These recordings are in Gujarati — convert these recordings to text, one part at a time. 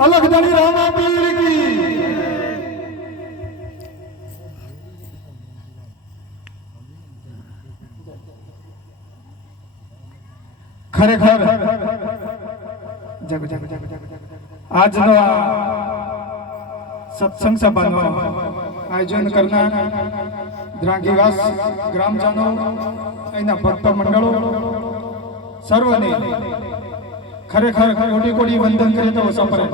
अलग धनी रामा पीर की खरेखर जग जग जग आज सत्संग सभाનું આયોજન કરનાર દ્રાંગીવાસ ગ્રામજનો એના ભક્ત મંડળો સર્વને ખરેખર કોટી કોટી વંદન કરે તો સફળ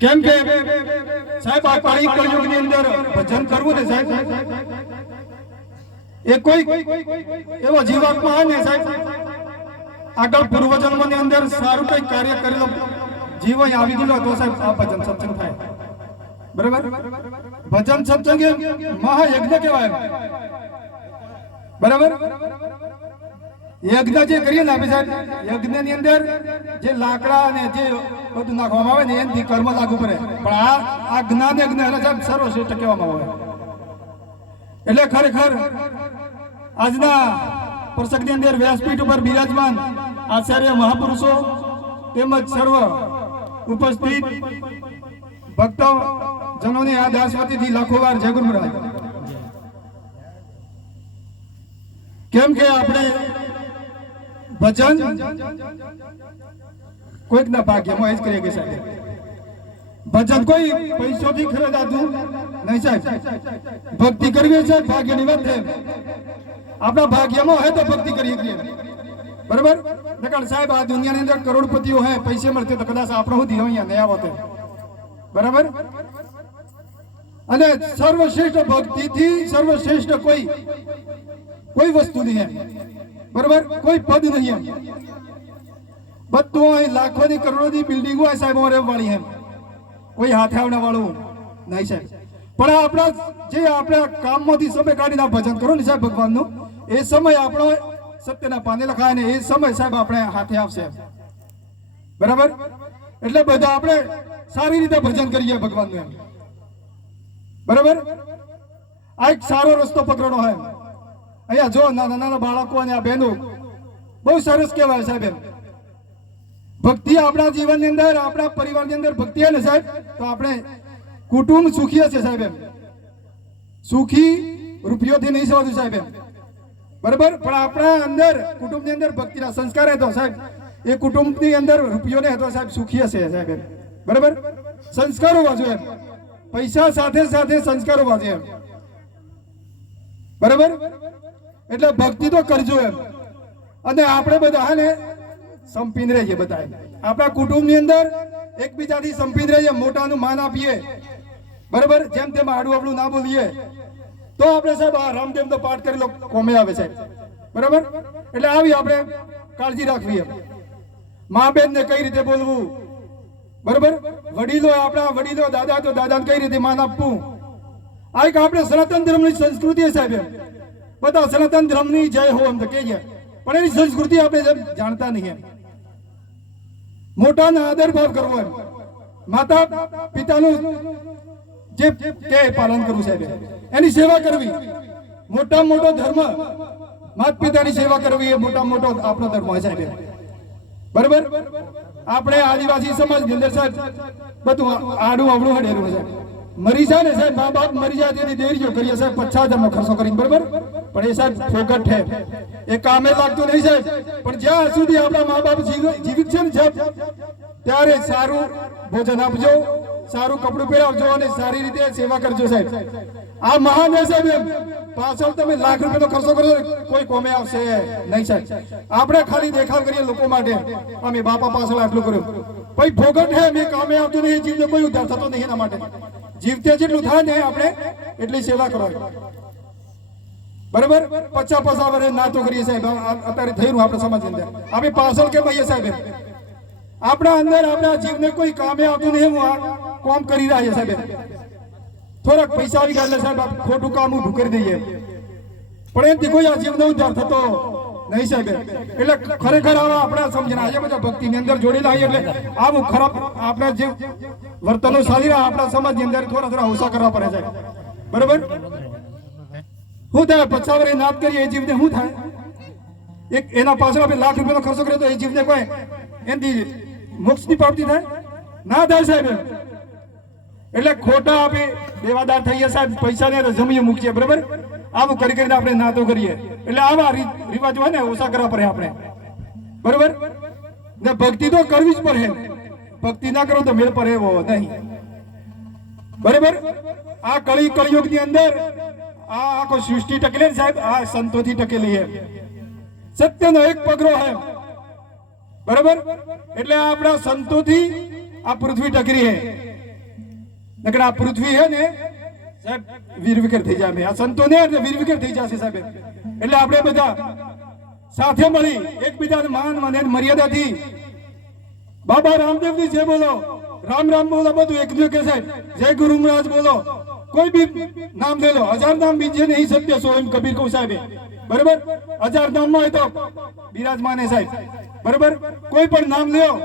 કેમ કે સાહેબ આ કાળી કળયુગની અંદર ભજન કરવું ને સાહેબ એ કોઈ એવો જીવાત્મા હે ને સાહેબ આગળ પૂર્વજન્મની અંદર સારું કઈ કાર્ય કરેલો જીવ આવી ગયેલો તો સાહેબ આ ભજન સત્સંગ થાય બરાબર ભજન સત્સંગ એ મહાયજ્ઞ કહેવાય બરાબર યજ્ઞ જે કરીએ ને આપણે સાહેબ યજ્ઞની અંદર જે લાકડા અને જે બધું નાખવામાં આવે ને એનાથી કર્મ લાગુ પડે પણ આ જ્ઞાન યજ્ઞ એને સાહેબ સર્વશ્રેષ્ઠ કહેવામાં આવે એટલે ખરેખર આજના પ્રસંગની અંદર વ્યાસપીઠ ઉપર બિરાજમાન આચાર્ય મહાપુરુષો તેમજ સર્વ ઉપસ્થિત ભક્તો જનોને આ દાસવતીથી લાખો વાર જય ગુરુ મહારાજ કેમ કે આપણે ભજન કોઈક ના ભાગ્યમાં જ કરીએ કે સાહેબ ભજન કોઈ પૈસોથી ખરીદાતું નહીં સાહેબ ભક્તિ કરવી છે ભાગ્યની વાત છે આપણા ભાગ્યમાં હોય તો ભક્તિ કરીએ છીએ બરાબર નકર સાહેબ આ દુનિયાની અંદર કરોડપતિઓ હે પૈસે મળતે તો કદાચ આપણો સુધી અહીંયા નહીં આવતે બરાબર અને સર્વશ્રેષ્ઠ ભક્તિથી સર્વશ્રેષ્ઠ કોઈ વસ્તુ નહીં બરાબર કોઈ પદ નહીં બધું અહીં લાખોની કરોડોની બિલ્ડિંગો હોય સાહેબ અમારે વાળી એમ કોઈ હાથે આવવા વાળું નહીં સાહેબ પણ આપણા જે આપણા કામમાંથી સમય કાઢીને ભજન કરો ને સાહેબ ભગવાનનું એ સમય આપણો સત્યના પાને લખાય ને એ સમય સાહેબ આપણે હાથે આવશે બરાબર એટલે બધા આપણે સારી રીતે ભજન કરીએ ભગવાનનું એમ બરાબર આ એક સારો રસ્તો પકડવાનો હોય અહીંયા જો નાના નાના બાળકો અને આ બહેનો બહુ સરસ કહેવાય સાહેબ એમ ભક્તિ આપણા જીવનની અંદર આપણા પરિવારની અંદર ભક્તિ હે ને સાહેબ તો આપણે કુટુંબ સુખી હશે સાહેબ એમ સુખી રૂપિયોથી નહીં સવાતું સાહેબ એમ બરાબર પણ આપણા અંદર કુટુંબની અંદર ભક્તિના સંસ્કાર હતો સાહેબ એ કુટુંબની અંદર રૂપિયો ને હતો સાહેબ સુખી હશે સાહેબ એમ બરાબર સંસ્કારો વાંચો એમ પૈસા સાથે સાથે સંસ્કારો વાંચો એમ બરાબર એટલે ભક્તિ તો કરજો એમ અને આપણે બધા હા ને સંપીને રહીએ બધા આપણા કુટુંબની અંદર એકબીજાથી સંપીને રહીએ મોટાનું માન આપીએ બરાબર જેમ તેમ આડું આપણું ના બોલીએ તો આપણે સાહેબ આ રામદેવ તો પાઠ કરેલો કોમે આવે સાહેબ બરાબર એટલે આવી આપણે કાળજી રાખવી મા બેન ને કઈ રીતે બોલવું બરાબર વડીલો આપણા વડીલો દાદા તો દાદાને કઈ રીતે માન આપવું આ એક આપણે સનાતન ધર્મની સંસ્કૃતિ સાહેબ બધા સનાતન ધર્મની જય હો એમ તો કહીએ પણ એની સંસ્કૃતિ આપણે જાણતા નહીં મોટાનો આદર ભાવ કરવો એમ માતા પિતાનું જે કે પાલન કરવું સાહેબ એની સેવા કરવી મોટા મોટો ધર્મ માતા પિતાની સેવા કરવી એ મોટા મોટો આપણો ધર્મ હોય સાહેબ બરાબર આપણે આદિવાસી સમાજની અંદર સાહેબ બધું આડું અવળું હડેલું છે મરી જાય ને સાહેબ મા બાપ મરી જાય તેની દેરીઓ કરીએ સાહેબ 50,000 નો ખર્ચો કરીને બરાબર પણ એ સાહેબ ફોકટ છે એ કામે લાગતું નહીં સાહેબ પણ જ્યાં સુધી આપણા મા બાપ જીવિત છે ને સાહેબ ત્યારે સારું ભોજન આપજો સારું કપડું પહેરાવજો અને સારી રીતે સેવા કરજો સાહેબ આ મહાન છે સાહેબ પાછળ તમે લાખ રૂપિયાનો ખર્ચો કરો કોઈ કોમે આવશે નહીં સાહેબ આપણે ખાલી દેખાવ કરીએ લોકો માટે અમે બાપા પાછળ આટલું કર્યું ભાઈ ફોકટ છે મેં કામે આવતું નહીં જીવને કોઈ ઉદ્ધાર થતો નહીં એના માટે જીવતે જેટલું થાય ને આપણે એટલી સેવા કરો બરાબર 50 વર્ષ નાતો કરીએ સાહેબ અત્યારે થઈ રહ્યું આપણા સમાજ અંદર આપણે પાછળ કેમ આવીએ સાહેબ આપણા અંદર આપણા જીવને કોઈ કામે આવતું નહીં હું કામ કરી રહ્યા સાહેબ થોડાક પૈસા આવી ગયા સાહેબ ખોટું કામ ઊભું કરી દઈએ પણ એમથી કોઈ આ જીવનો ઉદ્ધાર થતો નહીં સાહેબ એટલે ખરેખર આવા આપણા સમજણ આજે બધા ભક્તિની અંદર જોડેલા આવીએ એટલે આવું ખરાબ આપણા જે વર્તનો ચાલી રહ્યા આપણા સમાજની અંદર થોડા ઓછા કરવા પડે સાહેબ બરાબર શું થાય 50 વર્ષ નાદ કરીએ એ જીવને શું થાય એક એના પાછળ આપણે લાખ રૂપિયાનો ખર્ચો કર્યો તો એ જીવને કોઈ એનાથી મોક્ષની પ્રાપ્તિ થાય? ના થાય સાહેબ. એટલે ખોટા આપણે દેવાદાર થઈએ સાહેબ, પૈસાને જમીએ મૂકીએ, બરાબર? આવું કરી કરીને આપણે નાતો કરીએ, એટલે આવા રિવાજ હોય ને ઓછા કરવા પડે આપણે, બરાબર? ને ભક્તિ તો કરવી જ પડે, ભક્તિ ના કરો તો મેળ પડે એવો નહીં, બરાબર? આ કળિયુગ ની અંદર આ આખો સૃષ્ટિ ટકેલી સાહેબ આ સંતોથી ટકેલી છે. સત્યનો એક પગરો હે, બરાબર? એટલે આપણા સંતોથી આ પૃથ્વી ટકરી છે. નકર આ પૃથ્વી છે ને સાહેબ વીરવિખેર થઈ જાય. આ સંતો ને વીરવિખેર થઈ જશે સાહેબ. એટલે આપણે બધા સાથે મળી એકબીજાને માન અને મર્યાદાથી બાબા રામદેવની જય બોલો, રામ રામ બોલો, બધું એકનું કે સાહેબ. જય ગુરુ મહારાજ બોલો, કોઈ બી નામ લઈ લો, 1000 નામ બીજે નહીં સત્ય સો, એમ કબીર કહું સાહેબ, બરાબર? 1000 નામ હોય તો બિરાજમાન સાહેબ, બરાબર? કોઈ પણ નામ લ્યો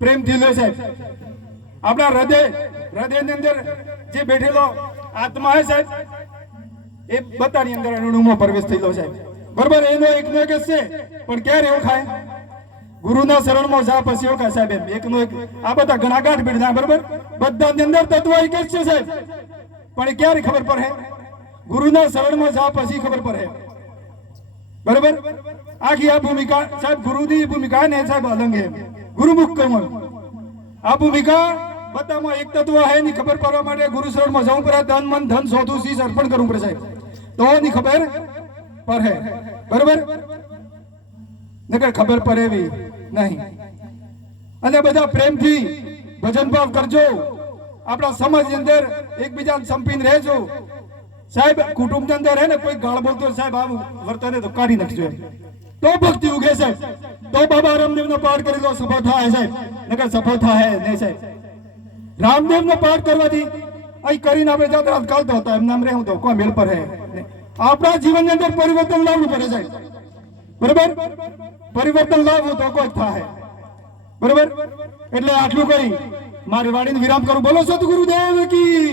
પ્રેમથી લો સાહેબ. આપણા હૃદયની અંદર જે બેઠેલો આત્મા હે સાહેબ, એ બધાની અંદર અણુમાં પ્રવેશ થયેલો સાહેબ, બરાબર? એનો એકનો એક જ છે, પણ ક્યારે એવું ખાય? ગુરુના શરણમાં જા પછી એવું ખાય સાહેબ. એકનો એક આ બધા ઘણા ગાંઠ બેઠા, બરાબર? બધાની અંદર તત્વ એક જ છે સાહેબ, પણ એ ક્યારે ખબર પડે? ગુરુના શરણમાં જા પછી ખબર પડે, બરાબર? આખી આ ભૂમિકા સાહેબ ગુરુની ભૂમિકા ને સાહેબ અલંગ છે. ગુરુમુખ કમળ આ ભૂમિકા બધામાં એક તત્વ હે ની ખબર પડવા માટે ગુરુ શરણમાં જવું પડે, તન મન ધન સોધું શીશ અર્પણ કરવું પડે સાહેબ, તો ની ખબર પડે, બરાબર? નકર ખબર પડે એવી નહીં. અને બધા પ્રેમથી ભજન ભાવ કરજો, આપણા સમાજની અંદર એકબીજાને સંપીને રહેજો સાહેબ. કુટુંબની અંદર હે ને કોઈ ગાળ બોલતો સાહેબ આવું વર્તને તો કાઢી નાખજો, તો ભક્તિ ઉગે સાહેબ. તો બાબા રામદેવનો પાઠ કરી લો, સફળ થાય સાહેબ. નકર સફળ થાય નહીં સાહેબ. રામદેવનો પાઠ કરવાથી અહીં કરીને આપણે જાત્રા કાઢતો હતા, એમ નામ રહેવું તો કોઈ મેળ પર હે. આપણા જીવનની અંદર પરિવર્તન લાવવું પડે સાહેબ, બરાબર? પરિવર્તન લાવવું તો કોઈ થાય, બરાબર? એટલે આટલું કરી મારી વાણીને વિરામ કરું. બોલો સદગુરુદેવ કી